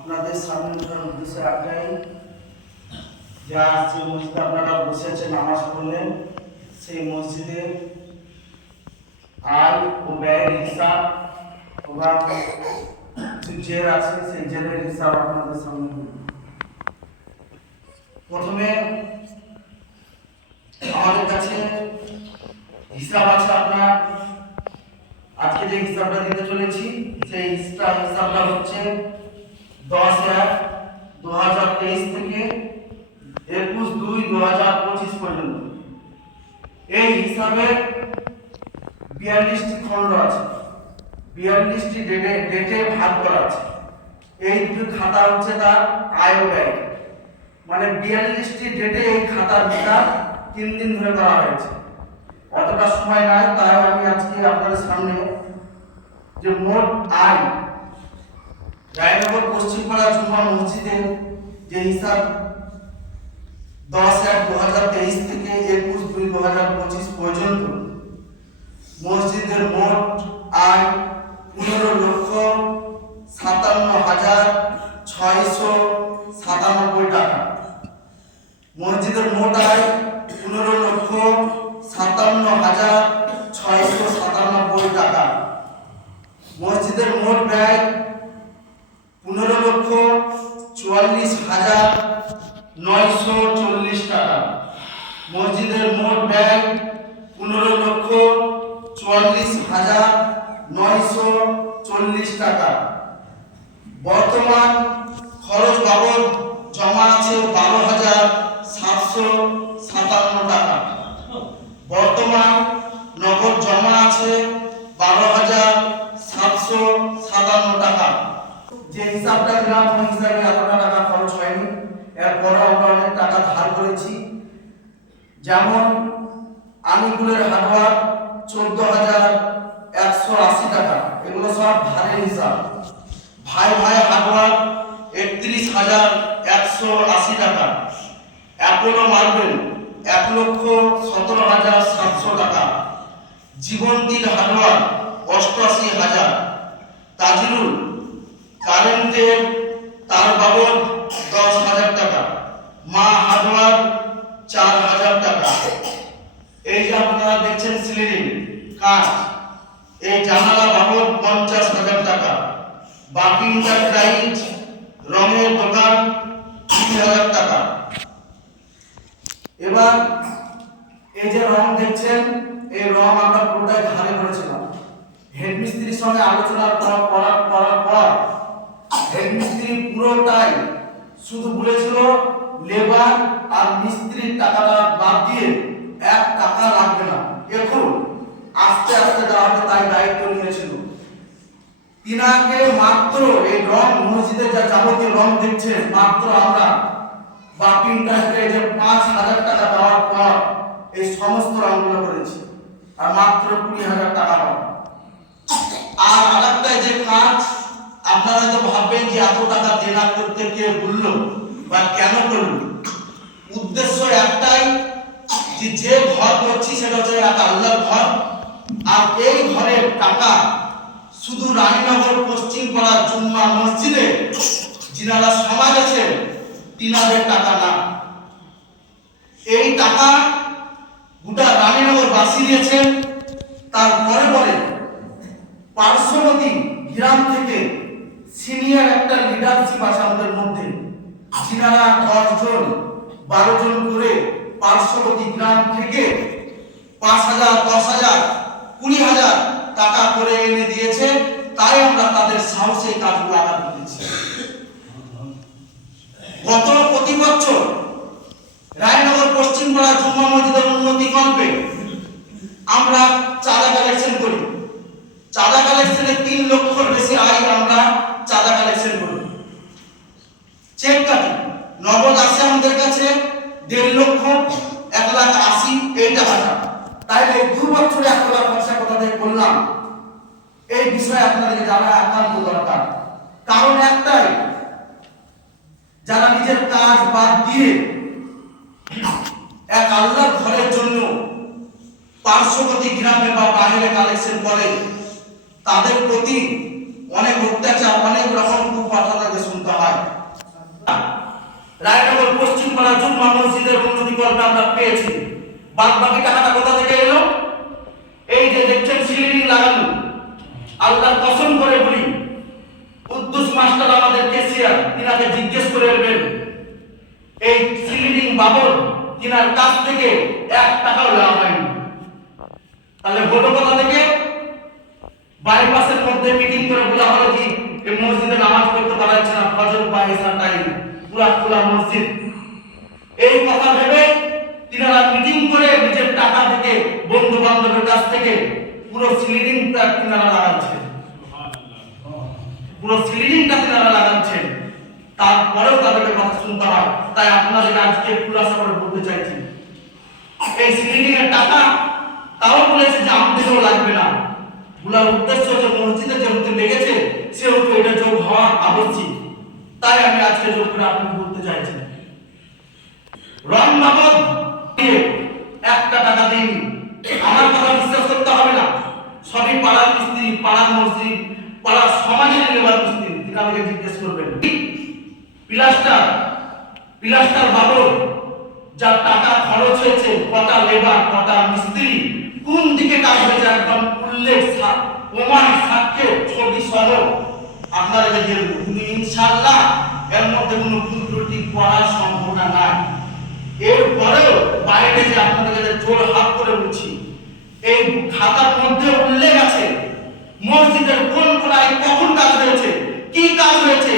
আপনাদের সামনে ওঠার উদ্দেশ্য একটাই যে যে মসজিদে আপনারা বসেছে নামাজ পড়লেন, সেই মসজিদে আয় ও ব্যয়ের হিসাব জের আছে, সেই জেরের হিসাব আপনাদের সামনে প্রথমে আমাদের কাছে হিসাব আছে আপনার। আজকে যে হিসাবটা দিতে চলেছি, সেই হিসাব হিসাবটা হচ্ছে দশ এক দু হাজার তেইশ থেকে একুশ দুই দু হাজার পঁচিশ পর্যন্ত। এই হিসাবে বিয়াল্লিশটি খণ্ড আছে। বিয়াল্লিশটি ডেটে ডেটে ভাগ করা আছে। এই দুটো খাতা হচ্ছে তার আয় ব্যয়। মানে বিয়াল্লিশটি ডেটে এই খাতার হিসাব তিন দিন ধরে করা হয়েছে। অতটা সময় নাই তাই আমি আজকে আপনাদের সামনে যে মোট আয় রায়নগর পশ্চিমপাড়া জুম্মা মসজিদের যে হিসাব দশ এক দু হাজার তেইশ থেকে একুশ দুই দু হাজার পঁচিশ পর্যন্ত, মসজিদের মোট আয় পনেরো লক্ষ সাতান্ন হাজার ছয়শো সাতানব্বই টাকা। মসজিদের মোট আয় পনেরো লক্ষ সাতান্ন হাজার ছয়শো সাতানব্বই টাকা। মসজিদের মোট ব্যয় পনেরো লক্ষ চুয়াল্লিশ হাজার নয়শো চল্লিশ টাকা মসজিদের মোট ব্যয় পনেরো লক্ষ চুয়াল্লিশ হাজার নয়শো চল্লিশ টাকা বর্তমান খরচ বাবদ জমা আছে বারো হাজার সাতশো সাতান্ন টাকা বর্তমান নগদ জমা আছে বারো হাজার সাতশো সাতান্ন টাকা যে হিসাবটা দিলাম ওই হিসাবে এতটা টাকা খরচ হয়নি এরপরে আমরা অনেক টাকা ধার করেছি যেমন আমিগুলের হার্ডওয়ার চোদ্দ হাজার একশো আশি টাকা এগুলো সব ধারের হিসাব ভাই ভাই হার্ডওয়ার একত্রিশ হাজার একশো আশি টাকা অ্যাপোলো মার্বেল এক লক্ষ সতেরো হাজার সাতশো টাকা জীবন্তীর অষ্টআশি হাজার। তাজিরুল কারেন্টের তার বাবদ দশ হাজার টাকা। মা হার্ডওয়ার চার হাজার টাকা। এই যে আপনারা দেখছেন সিলিং, কাঠ, এই জানালা বাবদ পঞ্চাশ হাজার টাকা। বাকিংটার টাইট রঙের দোকান, তিন হাজার টাকা। এবার এই যে রং দেখছেন, এই রং আমরা পুরোটাই হেডমিস্ত্রির সঙ্গে আলোচনা করার করার করার পর হেডমিস্ত্রি পুরোটাই শুধু বলেছিল, লেবার আর মিস্ত্রির টাকাটা বাদ দিয়ে এক টাকা লাগবে না। এখন আস্তে আস্তে হবে তাই দায়িত্ব নিয়েছিল। তিনাকে মাত্র এই রং মসজিদে যা যাবতীয় রং দেখছে মাত্র আমরা বাকি ইন্টারেস্টে যে পাঁচ হাজার টাকা দেওয়ার পর এই সমস্ত রংগুলো করেছি। আর মাত্র কুড়ি হাজার টাকা পাবো আর আরেকটা যে কাজ আপনারা তো ভাববেন যে এত টাকা দেনা করতে কে বলল বা কেন করল? উদ্দেশ্য একটাই যে যে ঘর করছি সেটা হচ্ছে এক আল্লাহর ঘর। আর এই ঘরের টাকা শুধু রানীনগর পশ্চিম পাড়ার জুম্মা মসজিদে যিনারা সমাজ আছে তিনাদের টাকা না। এই টাকা গোটা রানীনগর বাসী দিয়েছেন। তার পরে পরে পার্শ্ববর্তী গ্রাম থেকে সিনিয়র একটা লিডারশিপ আছে আমাদের মধ্যে। যিনারা দশ জন বারো জন করে পার্শ্ববর্তী গ্রাম থেকে পাঁচ হাজার, দশ হাজার, কুড়ি হাজার টাকা করে এনে দিয়েছে। তাই আমরা তাদের সাহসে কাজগুলো আগাম দিয়েছি গত প্রতি বছর রায়নগর পশ্চিমপাড়া জুম্মা মসজিদের উন্নতি কল্পে আমরা চাঁদা কালেকশন করি। চাঁদা কালেকশনে তিন লক্ষর এই বিষয়ে আপনাদেরকে জানা একান্ত দরকার কারণ একটাই, যারা নিজের কাজ বাদ দিয়ে এক আল্লাহ ঘরের জন্য পার্শ্ববর্তী গ্রামে বা বাইরে কালেকশন করে, তাদের প্রতি অনেক অত্যাচার, অনেক রকম কুপাঠা তাকে শুনতে হয়। রায়নগর পশ্চিম পাড়া জুম্মা মসজিদের উন্নতি করবে আমরা পেয়েছি। বাদ বাকি টাকাটা কোথা থেকে এলো? এই যে দেখছেন সিলিন্ডি লাগানো। আল্লাহর কসম করে বলি উদ্দুস মাস্টার আমাদের কেসিয়ার, তিনাকে জিজ্ঞেস করে নেবেন, এই সিলিং বাবদ তিনার কাছ থেকে এক টাকাও নেওয়া হয়নি। তাহলে হলো কোথা থেকে? বাইপাসের মধ্যে মিটিং করে বলা হলো কি, এই মসজিদে নামাজ পড়তে পারা যাচ্ছে না, ফজর বা টাইম পুরা খোলা মসজিদ। এই কথা ভেবে তিনারা মিটিং করে নিজের টাকা থেকে বন্ধু বান্ধবের কাছ থেকে পুরো সিলিংটা তিনারা লাগাচ্ছেন পুরো সিলিংটা তিনারা লাগাচ্ছেন তারপরেও তাদেরকে কথা শুনতে হয়। তাই আপনাদেরকে আজকে খুলাসা করে বলতে চাইছি। এই সিলিং এর টাকা তাও বলেছে যে আমাদেরও লাগবে না। বলার উদ্দেশ্য যে মসজিদে যেহেতু লেগেছে সেহেতু এটা যোগ হওয়া আবশ্যিক। তাই আমি আজকে যোগ করে আপনাকে বলতে চাইছি। রং বাবদ একটা টাকা দিইনি। আমার কথা বিশ্বাস করতে হবে না। সবই পাড়ার মিস্ত্রি পাড়ার মসজিদ, পাড়ার সমাজের লেবার মিস্ত্রি আমাকে জিজ্ঞেস করবেন। প্লাস্টার প্লাস্টার বাবদ যা টাকা খরচ হয়েছে, কটা লেবার কটা মিস্ত্রি, কোন দিকে কাজ হয়েছে একদম উল্লেখ প্রমাণ সাক্ষ্য ছবি সহ। আপনাদেরকে দিয়ে দেবো কিন্তু ইনশাআল্লাহ, এর মধ্যে কোনো ভুল ত্রুটি করার সম্ভাবনা নাই। এরপরেও বাইরে যে আপনাদের কাছে জোর হাত করে এই খাতার মধ্যে উল্লেখ আছে, মসজিদের কোন কোনায় কখন কাজ হয়েছে, কি কাজ হয়েছে,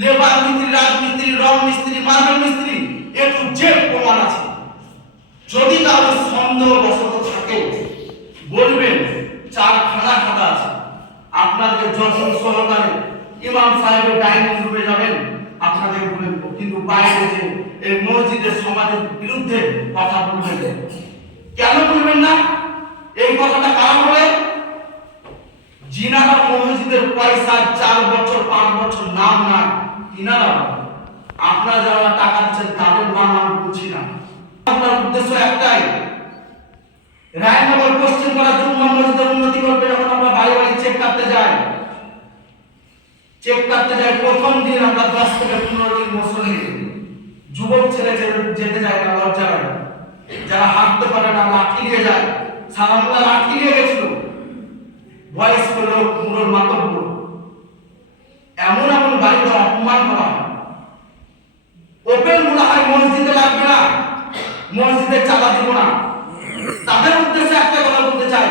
লেবার মিস্ত্রি, রাজমিস্ত্রি, রং মিস্ত্রি, মার্বেল মিস্ত্রি, এ টু জেড প্রমাণ আছে। যদি কারও সন্দেহ বশত থাকে, বলবেন, চারখানা খাতা আছে। আপনাদের যখন সহকারে ইমাম সাহেবের ডাইনিং রুমে যাবেন, আপনাদের বলে কিন্তু বাইরে যে এই মসজিদের সমাজের বিরুদ্ধে কথা বলবেন। কেন বলবেন না? এই কথাটা কারা বলে? জিনারা মসজিদের পয়সা চার বছর, পাঁচ বছর নাম নাই। কিনারা। আপনারা যারা টাকা দিচ্ছেন, তাদের নাম আমি বলছি না। আপনার উদ্দেশ্য একটাই, রায়নগর পশ্চিম পাড়া জুম্মা মসজিদের উন্নতি করবে যখন আমরা বাড়ি বাড়ি চেক কাটতে যাই চেক কাটতে যাই, প্রথম দিন আমরা দশ থেকে পনেরো দিন মসজিদে যুবক ছেলে যেতে যায় না, লজ্জা লাগে। যারা হাঁটতে পারে না, লাঠি নিয়ে যায়। সালামুল্লাহ লাঠি নিয়ে গেছিল। বয়স্ক লোক মুরর মাতব্য এমন এমন বাড়িতে অপমান করা ওপেন বলা হয়, মসজিদে লাগবে না, মসজিদে চাঁদা দিব না। তাদের উদ্দেশ্যে একটা কথা বলতে চাই।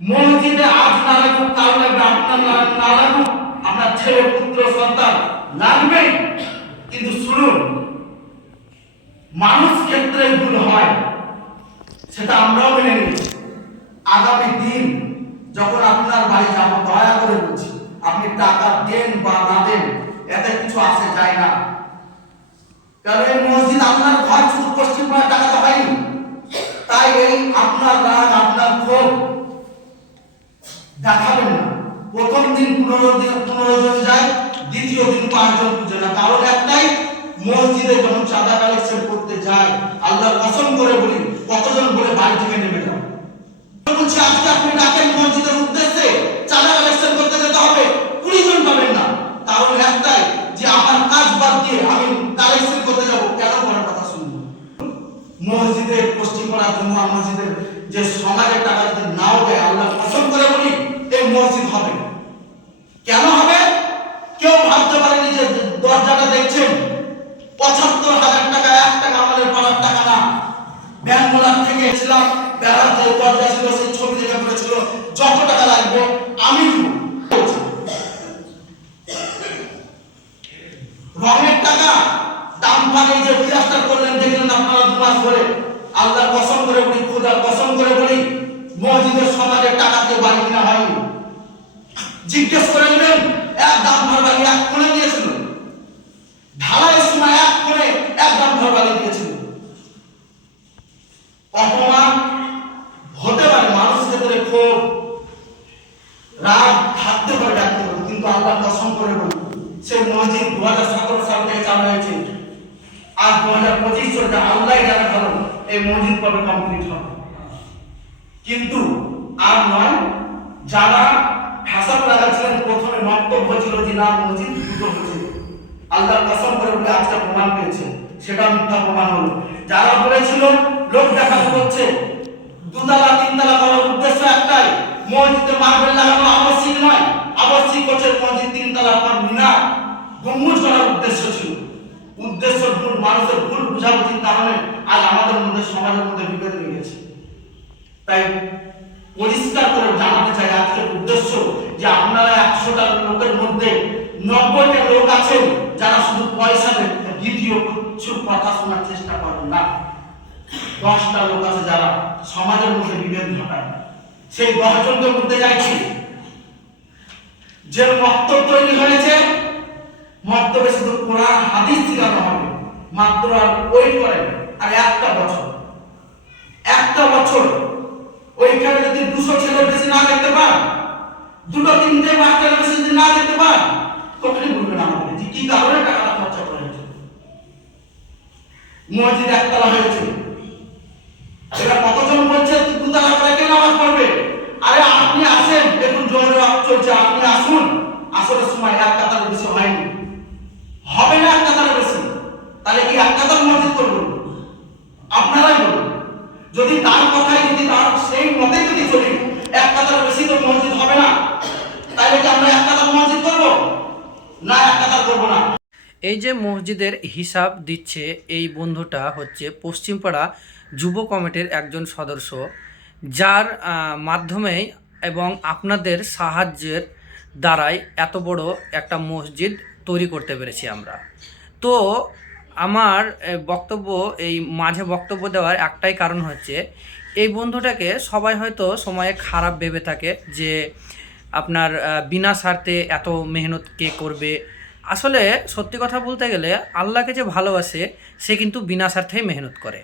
মসজিদে আজ না লাগুক কাল লাগবে, আপনার না লাগুক, আপনার ছেলে, পুত্র, সন্তান লাগবে। কিন্তু শুনুন, মানুষ ক্ষেত্রে ভুল হয়। সেটা আমরাও মেনে নিচ্ছি আগামী দিন যখন আপনার বাড়ি যাব, দয়া করে বলছি, আপনি টাকা দেন বা না দেন, এতে কিছু আসে যায় না। কারণ এই মসজিদ আপনার ঘর শুধু পশ্চিম পাড়ার টাকা হয়নি। তাই এই আপনার রাগ, আপনার ক্ষোভ দেখাবেন না। প্রথম দিন পনেরো দিন, পনেরো জন যায়, দ্বিতীয় দিন পাঁচজন পুজো না কারণ একটাই, মসজিদে যখন চাঁদা কালেকশন করতে যায়, আল্লাহ কসম করে বলি কতজন বলে বাড়ি থেকে নেমে যাও বলছি, আজকে আপনি ডাকেন মসজিদের উদ্দেশ্যে, চাঁদা কালেকশন করতে যেতে হবে, কুড়ি জন পাবেন না। কারণ একটাই, যে আমার কাজ বাদ দিয়ে আমি কালেকশন করতে যাব, কেন করার কথা শুনব? মসজিদে পশ্চিমপাড়া জুম্মা মসজিদের যে সমাজের টাকা যদি নাও দেয় আল্লাহ পছন্দ করে বলি এই মসজিদ হবে না। কেন হবে কেউ ভাবতে পারেনি যে দরজাটা দেখছেন পঁচাত্তর হাজার টাকা এক টাকা আমাদের পাড়ার টাকা না ব্যাঙ্গলার থেকে এসেছিলাম বেড়ার যে দরজা ছিল সেই ছবি দেখে পড়েছিল যত টাকা লাগবে আমি দিব রঙের টাকা দাম পানি যে প্লাস্টার করলেন দেখলেন আপনারা দু মাস ধরে আল্লাহর কসম করে বলি খুদার কসম করে বলি মসজিদের সমাজের টাকা দিয়ে বাড়ি কিনা হয়নি জিজ্ঞেস করে নেবেন এক দাম ভর বাড়ি এক কোণে দিয়েছিল ঢালাইয়ের সময় এক কোণে এক দাম ভর বাড়ি দিয়েছিল অপমান হতে পারে মানুষ ক্ষেত্রে ক্ষোভ রাগ থাকতে পারে ডাকতে আল্লাহ কসম করে বলি সে মসজিদ দু হাজার সতেরো সাল থেকে চালু হয়েছে। আজ দু হাজার পঁচিশ চলছে আল্লাহ জানা ভালো, এই মসজিদ কবে কমপ্লিট হবে। কিন্তু আর নয়, যারা ফ্যাসাদ লাগাচ্ছিলেন প্রথমে বক্তব্য ছিল যে, না, মসজিদ দ্রুত হচ্ছে আল্লাহর কসম করে বলে, আজকে প্রমাণ পেয়েছে। সেটা মিথ্যা প্রমাণ হলো। যারা বলেছিল, লোক দেখানো করছে দুতলা, তিনতলা করার উদ্দেশ্য একটাই, মসজিদে মার্বেল হচ্ছে মসজিদ তিনতলা পর মিনার গম্বুজ করার উদ্দেশ্য ছিল। উদ্দেশ্য ভুল, মানুষের ভুল আজ আমাদের মধ্যে, সমাজের মধ্যে বিভেদ হয়ে গেছে। তাই পরিষ্কার করে জানাতে চাই উদ্দেশ্য যে আপনারা একশোটা লোকের মধ্যে নব্বইটা লোক আছেন যারা শুধু পয়সা দ্বিতীয় কিছু কথা শোনার চেষ্টা করেন না। দশটা লোক আছে যারা সমাজের মধ্যে বিভেদ ঘটায়। সেই দশজনকে মধ্যে চাইছি যে মক্তব তৈরি হয়েছে মক্তবে শুধু কোরআন হাদিস শেখানো হবে। মাত্র আর ওয়েট করেন আর একটা বছর। একটা বছর। ওইখানে যদি দুশো ছেলে বেশি না দেখতে পান, দুটো, তিনটে মাস্টারের বেশি যদি না দেখতে পান, তখনই বলবেন আমাকে যে কি কারণে টাকাটা খরচা করা হয়েছে? মসজিদ একতলা হয়েছে। এটা কতজন বলছে? দুতলা করে কে নামাজ পড়বে আরে আপনি আসেন দেখুন জোরে রাত চলছে আপনি আসুন আসরের সময় এক কাতার বেশি হয়নি হবে না এক কাতার বেশি তাহলে কি এক কাতার মসজিদ করব আপনারাই বলুন যদি তার কথাই যদি তার সেই মতে যদি চলি এক কাতার বেশি তো মসজিদ হবে না তাহলে কি আমরা এক কাতার মসজিদ করব না এক কাতার করব না এই যে মসজিদের হিসাব দিচ্ছে এই বন্ধুটা হচ্ছে পশ্চিমপাড়া যুব কমিটির একজন সদস্য যার আহ, মাধ্যমেই এবং আপনাদের সাহায্যের দ্বারাই এত বড় একটা মসজিদ তৈরি করতে পেরেছি আমরা। তো আমার বক্তব্য এই মাঝে বক্তব্য দেওয়ার একটাই কারণ হচ্ছে এই বন্ধুটাকে সবাই হয়তো সময়ে খারাপ ভেবে থাকে যে আপনার বিনা স্বার্থে এত মেহনত কে করবে আসলে সত্যি কথা বলতে গেলে আল্লাহকে যে ভালোবাসে, সে কিন্তু বিনা স্বার্থেই মেহনত করে।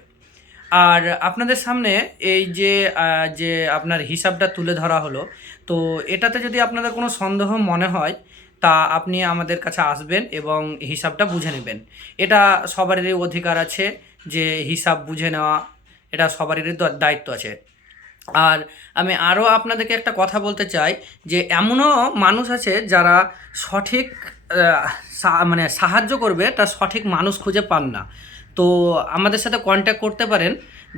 আর আপনাদের সামনে এই যে যে আপনার হিসাবটা তুলে ধরা হলো, তো এটাতে যদি আপনাদের কোনো সন্দেহ মনে হয়, তা আপনি আমাদের কাছে আসবেন এবং হিসাবটা বুঝে নেবেন। এটা সবারই অধিকার আছে যে হিসাব বুঝে নেওয়া, এটা সবারই দায়িত্ব আছে। আর আমি আরও আপনাদেরকে একটা কথা বলতে চাই যে এমনও মানুষ আছে যারা সঠিক মানে সাহায্য করবে তার সঠিক মানুষ খুঁজে পান না। তো আমাদের সাথে কন্ট্যাক্ট করতে পারেন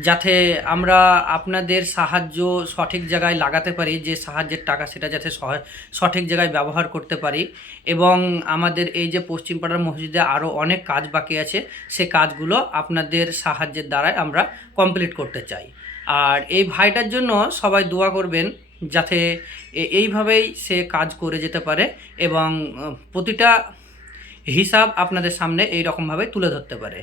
যাতে আমরা আপনাদের সাহায্য সঠিক জায়গায় লাগাতে পারি, যে সাহায্যের টাকা সেটা যাতে সঠিক জায়গায় ব্যবহার করতে পারি। এবং আমাদের এই যে পশ্চিমপাড়ার মসজিদে আরও অনেক কাজ বাকি আছে, সে কাজগুলো আপনাদের সাহায্যের দ্বারাই আমরা কমপ্লিট করতে চাই। আর এই ভাইটার জন্য সবাই দোয়া করবেন যাতে এইভাবেই সে কাজ করে যেতে পারে এবং প্রতিটা হিসাব আপনাদের সামনে এই রকমভাবে তুলে ধরতে পারে।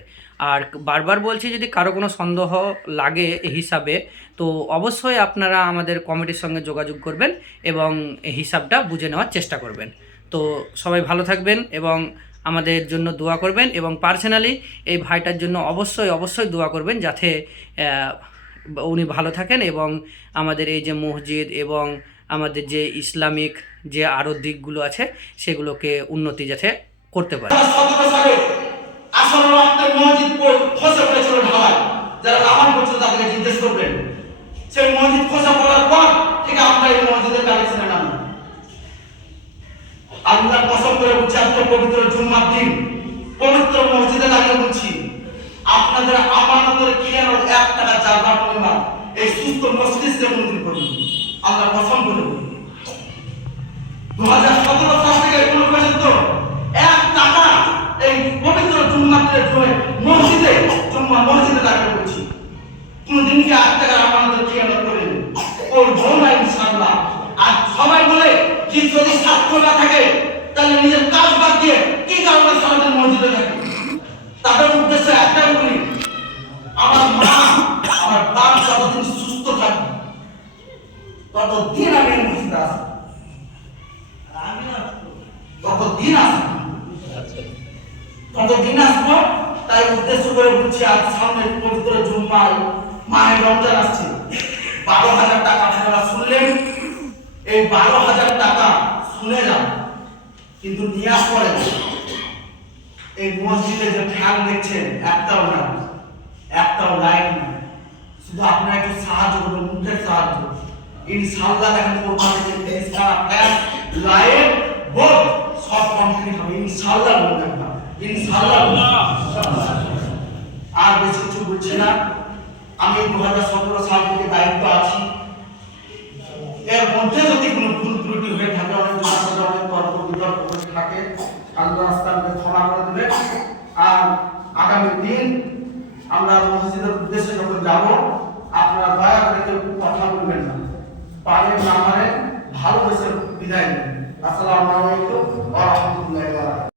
আর বারবার বলছি, যদি কারও কোনো সন্দেহ লাগে হিসাবে, তো অবশ্যই আপনারা আমাদের কমিটির সঙ্গে যোগাযোগ করবেন এবং হিসাবটা বুঝে নেওয়ার চেষ্টা করবেন। তো সবাই ভালো থাকবেন এবং আমাদের জন্য দোয়া করবেন এবং পার্সোনালি এই ভাইটার জন্য অবশ্যই অবশ্যই দোয়া করবেন যাতে উনি ভালো থাকেন এবং আমাদের এই যে মসজিদ এবং আমাদের যে ইসলামিক যে আরও দিকগুলো আছে, সেগুলোকে উন্নতি যাতে করতে পারে। আমরা এই মসজিদের কালেকশনে নামি আল্লাহ কসম করে আজকে পবিত্র জুম্মার দিন, পবিত্র মসজিদে দাঁড়িয়ে বলছি আপনাদের আমানতের খেয়ানত এক টাকা জায়গা পরিমাণ? এই সুস্থ মস্তিষ্কে মন্দির করুন আল্লাহ কসম করে দু হাজার সতেরো সাল থেকে পর্যন্ত এক টাকা এই পবিত্র মসজিদে, জুম্মা মসজিদে দাঁড়িয়ে করছি কোনদিনকে এক টাকা করে ইনশাল্লাহ আর সবাই বলে, যে যদি স্বার্থ না থাকে, তাহলে নিজের কাজ বাদ দিয়ে কি কারণে সারাদিন মসজিদে থাকে তাদের উদ্দেশ্য একটাই বলি, আমার মা আমার বাপ যতদিন সুস্থ থাকবে, ততদিন আমি মসজিদে আসব ততদিন আসব ততদিন আসব, তাই উদ্দেশ্য করে বলছি, আজ সামনে পবিত্র মায়ের রমজান আসছে। বারো হাজার টাকা আপনারা শুনলেন, এই বারো হাজার টাকা শুনে যান, কিন্তু নিয়ে পরে। এই মসজিদে যে ফ্যান দেখছেন, একটাও নাই একটাও লাইন শুধু আপনারা একটু সাহায্য করবেন মুখের সাহায্য। ইনশাল্লাহ দেখেন ফ্যান লাইট বোর্ড, সব কমপ্লিট হবে। ইনশাআল্লাহ না। ইনশাআল্লাহ আর বেশি কিছু বলছি না। আমি দু হাজার সতেরো সাল থেকে দায়িত্ব আছি। এর মধ্যে যদি কোনো ভুল ত্রুটি হয়ে থাকে, অনেক সাথে অনেক তর্ক বিতর্ক থাকে আল্লাহ ক্ষমা করে দেবে। আর আগামী দিন আমরা মসজিদের উদ্দেশ্যে যাব, আপনারা দয়া করে কেউ না। পারেন না পারেন ভালোবেসে বিদায় নেবেন। আসসালামু আলাইকুম